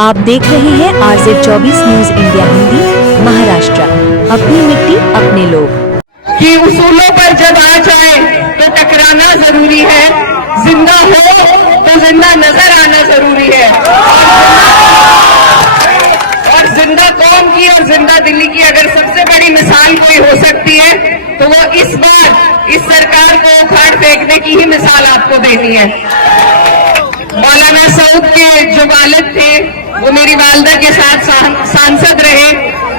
आप देख रहे हैं RZ24 news India Hindi. Maharashtra, अपनी मिट्टी अपने लोग। कि उसूलों पर जब आ जाए तो टकराना जरूरी है, जिंदा हो तो जिंदा नजर आना जरूरी है। और जिंदा कौम की और जिंदा दिल्ली की अगर सबसे बड़ी मिसाल कोई हो सकती है तो वो इस बार इस सरकार को उखाड़ फेंकने की ही मिसाल आपको देनी है। मौलाना सऊद के जो वालिद थे वो मेरी वालदा के साथ सांसद रहे,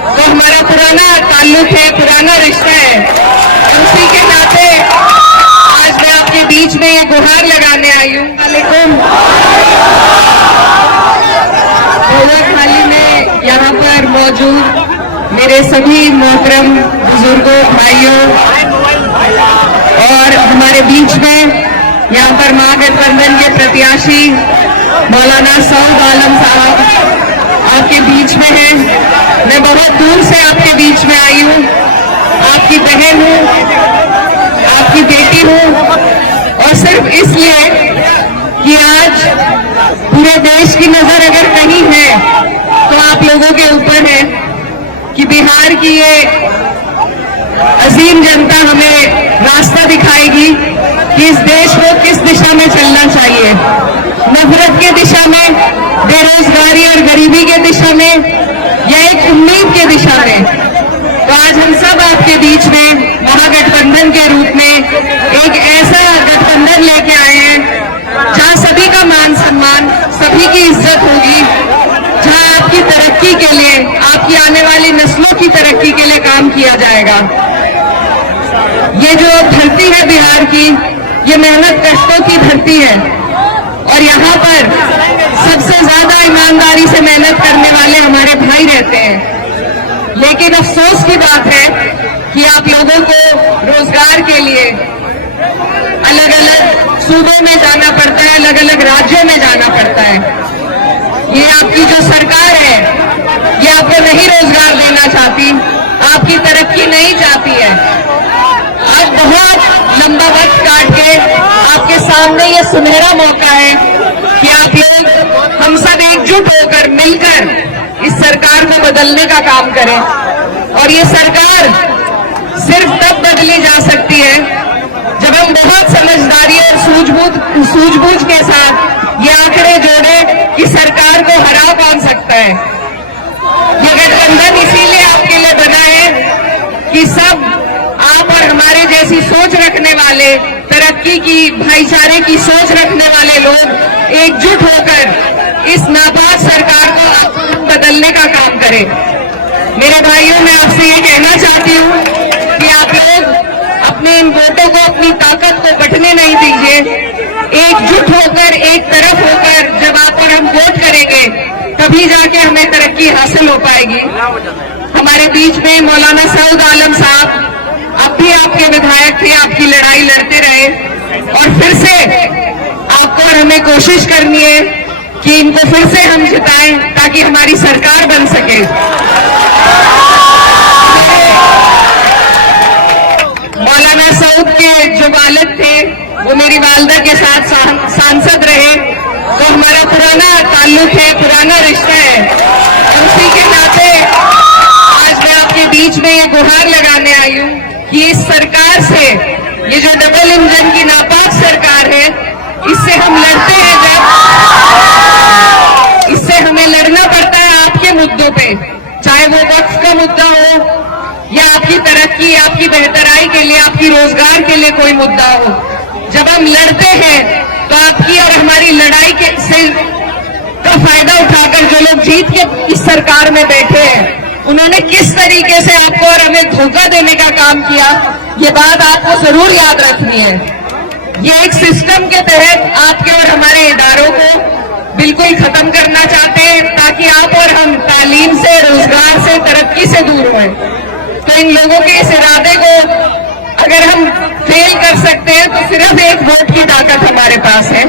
वो हमारा पुराना ताल्लुक है, पुराना रिश्ता है। उसी के नाते आज मैं आपके बीच में ये गुहार लगाने आई हूँ। थाली में यहाँ पर मौजूद मेरे सभी मोहतरम बुजुर्गों, भाइयों और हमारे बीच में यहाँ पर महागठबंधन के प्रत्याशी मौलाना सऊद आलम साहब आपके बीच में हैं। मैं बहुत दूर से आपके बीच में आई हूँ, आपकी बहन हूँ, आपकी बेटी हूँ, और सिर्फ इसलिए कि आज पूरे देश की नजर अगर कहीं है तो आप लोगों के ऊपर है कि बिहार की ये अजीम जनता हमें रास्ता दिखाएगी कि इस देश को किस दिशा में चलना चाहिए। नफरत के दिशा में, बेरोजगारी और गरीबी के दिशा में, या एक उम्मीद के दिशा में। तो आज हम सब आपके बीच में महागठबंधन के रूप में एक ऐसा गठबंधन लेके आए हैं जहां सभी का मान सम्मान, सभी की इज्जत होगी, जहां आपकी तरक्की के लिए, आपकी आने वाली नस्लों की तरक्की के लिए काम किया जाएगा। ये जो धरती है बिहार की, ये मेहनत कष्टों की धरती है और यहाँ पर सबसे ज्यादा ईमानदारी से मेहनत करने वाले हमारे भाई रहते हैं। लेकिन अफसोस की बात है कि आप लोगों को रोजगार के लिए अलग अलग सूबों में जाना पड़ता है, अलग अलग राज्यों में जाना पड़ता है। ये आपकी जो सरकार है ये आपको नहीं रोजगार देना चाहती, आपकी तरक्की नहीं चाहती है। आज बहुत लंबा वक्त काट के आपके सामने ये सुनहरा मौका है कि आप लोग, हम सब एकजुट होकर मिलकर इस सरकार को बदलने का काम करें। और ये सरकार सिर्फ तब बदली जा सकती है जब हम बहुत समझदारी और सूझबूझ के साथ ये आंकड़े जोड़े कि सरकार को हरा कौन सकता है। ये गठबंधन इसीलिए आपके लिए बना है कि सब आप और हमारे जैसी सोच रखने वाले, तरक्की की, भाईचारे की सोच रखने वाले लोग एकजुट होकर इस नापाक सरकार को बदलने का काम करें। मेरे भाइयों, मैं आपसे ये कहना चाहती हूँ कि आप लोग अपने इन वोटों को, अपनी ताकत को बंटने नहीं दीजिए। एकजुट होकर, एक तरफ होकर जब आप और हम वोट करेंगे तभी जाके हमें तरक्की हासिल हो पाएगी। हमारे बीच में मौलाना सऊद आलम साहब, अब भी आपके विधायक थे, आपकी लड़ाई लड़ते रहे, और फिर से आपको और हमें कोशिश करनी है कि इनको फिर से हम जिताएं ताकि हमारी सरकार बन सके। मौलाना सऊद के जो वालिद थे वो मेरी वालदा के साथ सांसद रहे, वो हमारा पुराना ताल्लुक है, पुराना रिश्ता है। उसी के नाते आज मैं आपके बीच में ये गुहार लगाने आई हूँ कि इस सरकार से, ये जो डबल इंजन की नापाक सरकार है, इससे हम लड़ते हैं जब, इससे हमें लड़ना पड़ता है आपके मुद्दों पे, चाहे वो वक्फ का मुद्दा हो या आपकी तरक्की, आपकी बेहतराई के लिए, आपकी रोजगार के लिए कोई मुद्दा हो। जब हम लड़ते हैं तो आपकी और हमारी लड़ाई के से का फायदा उठाकर जो लोग जीत के इस सरकार में बैठे हैं, उन्होंने किस तरीके से आपको और हमें धोखा देने का काम किया, ये बात आपको जरूर याद रखनी है। ये एक सिस्टम के तहत आपके और हमारे इदारों को बिल्कुल खत्म करना चाहते हैं ताकि आप और हम तालीम से, रोजगार से, तरक्की से दूर हों। तो इन लोगों के इस इरादे को अगर हम फेल कर सकते हैं तो सिर्फ एक वोट की ताकत हमारे पास है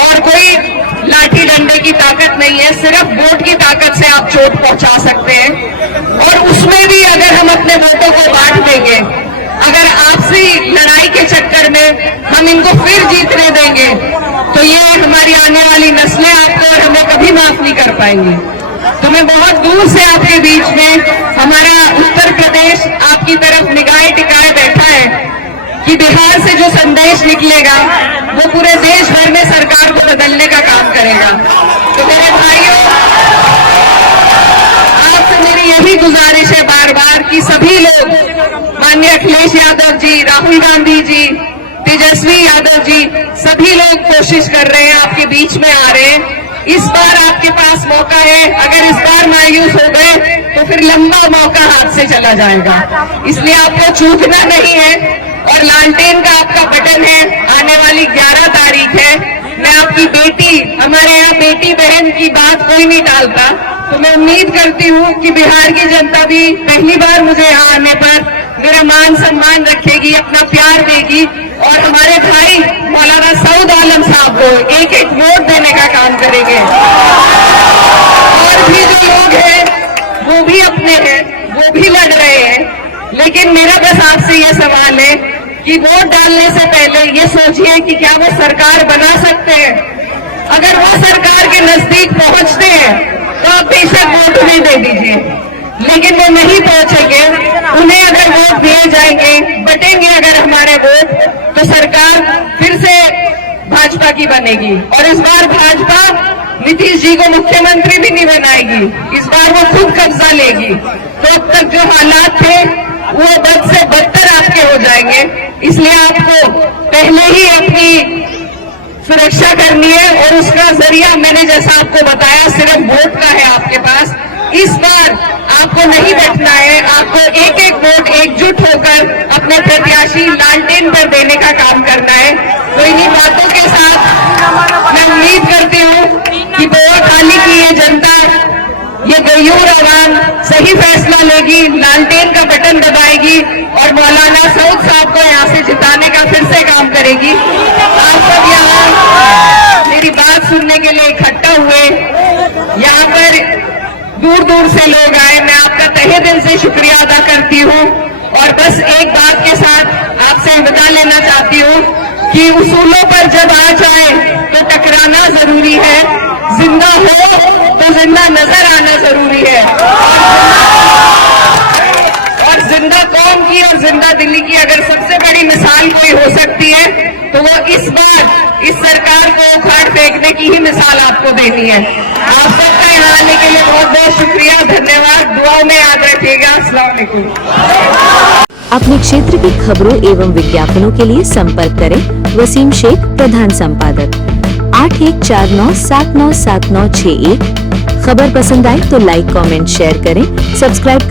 और कोई लाठी डंडे की ताकत नहीं है। सिर्फ वोट की ताकत से आप चोट पहुंचा सकते हैं, और उसमें भी अगर हम अपने वोटों को बांट देंगे, अगर आपसी लड़ाई के चक्कर में हम इनको फिर जीतने देंगे तो ये हमारी आने वाली नस्लें आपको और हमें कभी माफ नहीं कर पाएंगी। तो मैं बहुत दूर से आपके बीच में, हमारा उत्तर प्रदेश आपकी तरफ निगाहें टिकाए बैठा है कि बिहार से जो संदेश निकलेगा वो पूरे देश भर में सरकार को बदलने का काम करेगा। तो मेरे भाइयों, आपसे मेरी यही गुजारिश है बार बार कि सभी लोग, माननीय अखिलेश यादव जी, राहुल गांधी जी, तेजस्वी यादव जी, सभी लोग कोशिश कर रहे हैं, आपके बीच में आ रहे हैं। इस बार आपके पास मौका है। अगर इस बार मायूस हो गए तो फिर लंबा मौका हाथ से चला जाएगा, इसलिए आपको चूकना नहीं है। और लालटेन का आपका बटन है, आने वाली 11 तारीख है। मैं आपकी बेटी, हमारे यहाँ बेटी बहन की बात कोई नहीं टालता, तो मैं उम्मीद करती हूँ कि बिहार की जनता भी पहली बार मुझे यहाँ आने पर मेरा मान सम्मान रखेगी, अपना प्यार देगी और हमारे भाई मौलाना सऊद आलम साहब को एक एक वोट देने का काम करेंगे। और भी जो लोग हैं वो भी अपने हैं, वो भी लड़ रहे हैं, लेकिन मेरा बस आपसे ये सवाल है कि वोट डालने से पहले ये सोचिए कि क्या वो सरकार बना सकते हैं। अगर वो सरकार के नजदीक पहुंचते हैं तो आप बेशक वोट उन्हें दे दीजिए, लेकिन वो नहीं पहुंचेंगे, उन्हें अगर वोट दिए जाएंगे, बटेंगे अगर हमारे वोट, तो सरकार फिर से भाजपा की बनेगी। और इस बार भाजपा नीतीश जी को मुख्यमंत्री भी नहीं बनाएगी, इस बार वो खुद कब्जा लेगी। तो अब तक जो हालात थे वो बद से बदतर आपके हो जाएंगे, इसलिए आपको पहले ही अपनी सुरक्षा करनी है और उसका जरिया मैंने जैसा आपको बताया सिर्फ वोट का है आपके पास। इस बार आपको नहीं बैठना है, आपको एक एक वोट एकजुट होकर अपने प्रत्याशी लालटेन पर देने का काम करना है। तो इन्हीं बातों के साथ मैं उम्मीद करती हूँ कि बोआखाली की ये जनता, ये गयूर आवाम सही फैसला लेगी, लालटेन का बटन दबाएगी और मौलाना सऊद साहब को यहाँ से जिताने का फिर से काम करेगी। आप सब यहाँ मेरी बात सुनने के लिए इकट्ठा हुए, यहाँ पर दूर दूर से लोग आए, मैं आपका तहे दिल से शुक्रिया अदा करती हूँ। और बस एक बात के साथ आपसे विदा लेना चाहती हूँ कि उसूलों पर जब आ जाए तो टकराना जरूरी है, जिंदा हो तो जिंदा नजर आना जरूरी है। और जिंदा कौम की और जिंदा दिल्ली की अगर सबसे बड़ी मिसाल कोई हो सकती है तो वो इस बार इस सरकार को उखाड़ फेंकने की ही मिसाल आपको देनी है। आप सबका यहाँ आने के लिए बहुत बहुत शुक्रिया, धन्यवाद। दुआओं में याद रखिएगा। अस्सलाम वालेकुम। अपने क्षेत्र की खबरों एवं विज्ञापनों के लिए संपर्क करें वसीम शेख, प्रधान संपादक, 8149797961। खबर पसंद आए तो लाइक, कमेंट, शेयर करें, सब्सक्राइब करें।